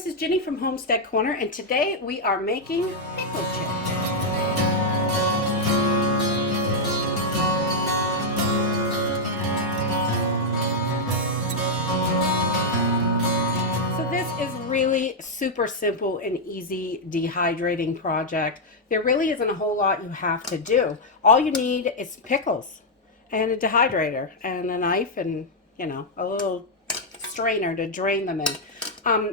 this is Ginny from Homestead Corner, and today we are making pickle chips. So this is really super simple and easy dehydrating project. There really isn't a whole lot you have to do. All you need is pickles and a dehydrator and a knife and, a little strainer to drain them in.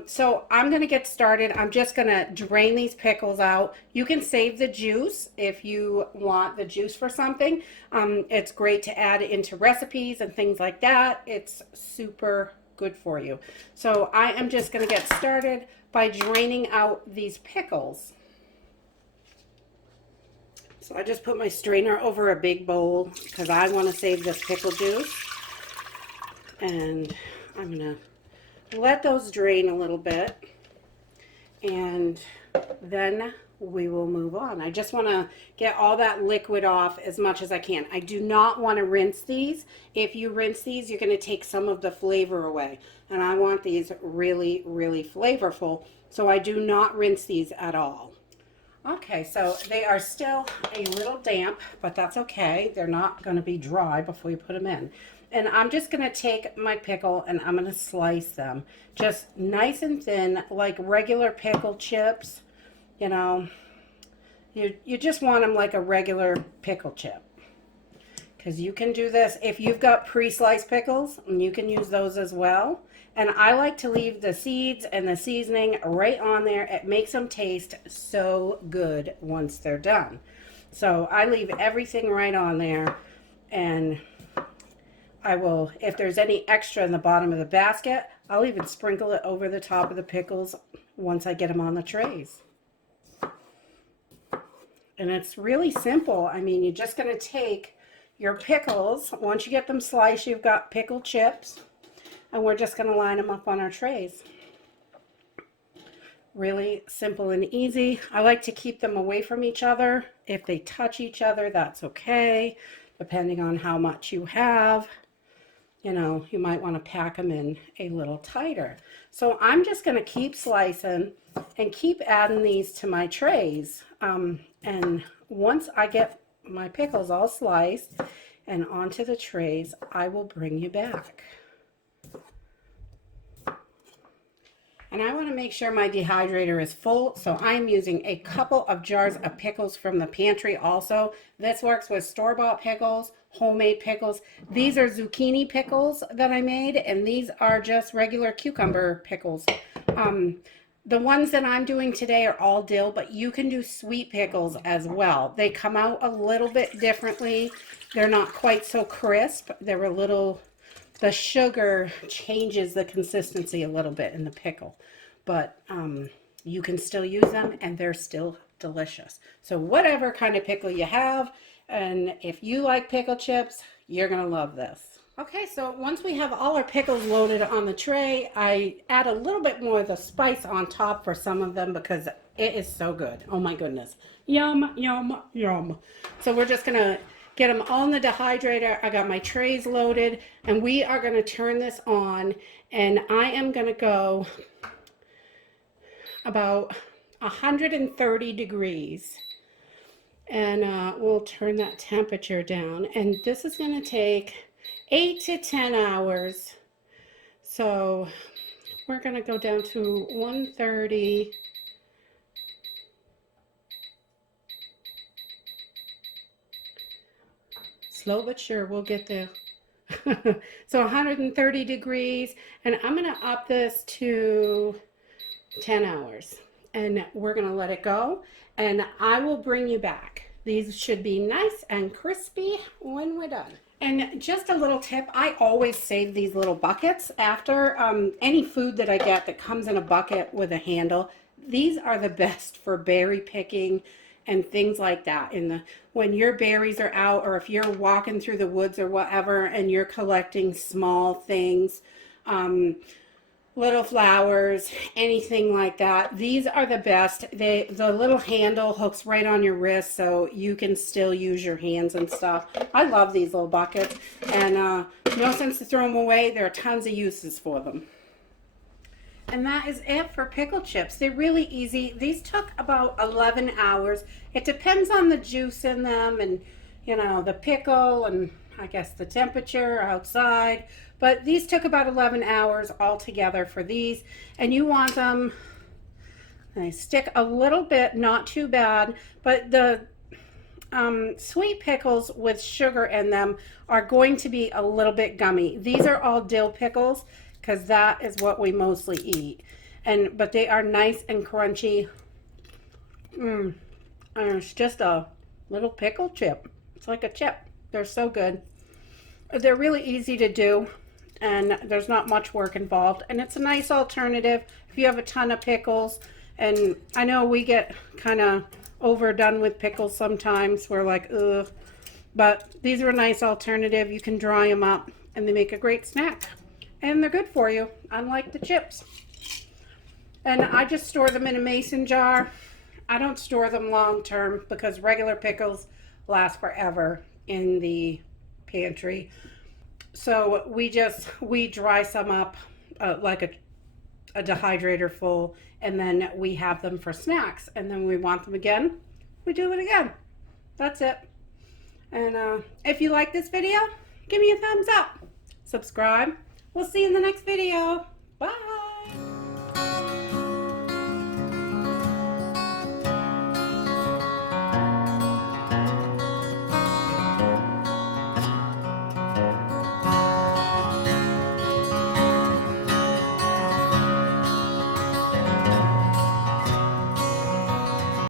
So I'm going to get started. I'm just going to drain these pickles out. You can save the juice if you want the juice for something. It's great to add into recipes and things like that. It's super good for you. So I am just going to get started by draining out these pickles. So I just put my strainer over a big bowl because I want to save this pickle juice. And I'm going to let those drain a little bit, and then we will move on. I just want to get all that liquid off as much as I can. I do not want to rinse these. If you rinse these, you're going to take some of the flavor away, and I want these really, really flavorful, so I do not rinse these at all. Okay, so they are still a little damp, but that's okay. They're not going to be dry before you put them in. And I'm just going to take my pickle and I'm going to slice them just nice and thin, like regular pickle chips. You just want them like a regular pickle chip. Because you can do this if you've got pre-sliced pickles, and you can use those as well. And I like to leave the seeds and the seasoning right on there. It makes them taste so good once they're done. So I leave everything right on there, and I will, if there's any extra in the bottom of the basket, I'll even sprinkle it over the top of the pickles once I get them on the trays. And it's really simple. I mean, you're just going to take your pickles. Once you get them sliced, you've got pickle chips. And we're just going to line them up on our trays. Really simple and easy. I like to keep them away from each other. If they touch each other, that's okay, depending on how much you have. You might want to pack them in a little tighter. So I'm just going to keep slicing and keep adding these to my trays. And once I get my pickles all sliced and onto the trays, I will bring you back. And I want to make sure my dehydrator is full, so I'm using a couple of jars of pickles from the pantry also. This works with store-bought pickles, homemade pickles. These are zucchini pickles that I made, and these are just regular cucumber pickles. The ones that I'm doing today are all dill, but you can do sweet pickles as well. They come out a little bit differently. They're not quite so crisp. They're a little... The sugar changes the consistency a little bit in the pickle, but you can still use them and they're still delicious. So whatever kind of pickle you have, and if you like pickle chips, you're going to love this. Okay, so once we have all our pickles loaded on the tray, I add a little bit more of the spice on top for some of them because it is so good. Oh my goodness. Yum, yum, yum. So we're just going to get them all in the dehydrator. I got my trays loaded, and we are going to turn this on, and I am going to go about 130 degrees, and we'll turn that temperature down, and this is going to take 8 to 10 hours. So we're going to go down to 130. Slow but sure, we'll get there. So 130 degrees, and I'm going to up this to 10 hours, and we're going to let it go, and I will bring you back. These should be nice and crispy when we're done. And just a little tip, I always save these little buckets after any food that I get that comes in a bucket with a handle. These are the best for berry picking and things like that. When your berries are out, or if you're walking through the woods or whatever and you're collecting small things, little flowers, anything like that, these are the best. The little handle hooks right on your wrist, so you can still use your hands and stuff. I love these little buckets, and no sense to throw them away. There are tons of uses for them. And that is it for pickle chips. They're really easy. These took about 11 hours. It depends on the juice in them and, you know, the pickle and I guess the temperature outside. But these took about 11 hours altogether for these. And you want them, they stick a little bit, not too bad. But the sweet pickles with sugar in them are going to be a little bit gummy. These are all dill pickles, because that is what we mostly eat. But they are nice and crunchy. And it's just a little pickle chip. It's like a chip. They're so good. They're really easy to do, and there's not much work involved. And it's a nice alternative if you have a ton of pickles. And I know we get kind of overdone with pickles sometimes. We're like, ugh. But these are a nice alternative. You can dry them up, and they make a great snack. And they're good for you, unlike the chips. And I just store them in a mason jar. I don't store them long term because regular pickles last forever in the pantry. So we dry some up like a dehydrator full, and then we have them for snacks. And then we want them again, we do it again. That's it. And if you like this video, give me a thumbs up. Subscribe. We'll see you in the next video. Bye.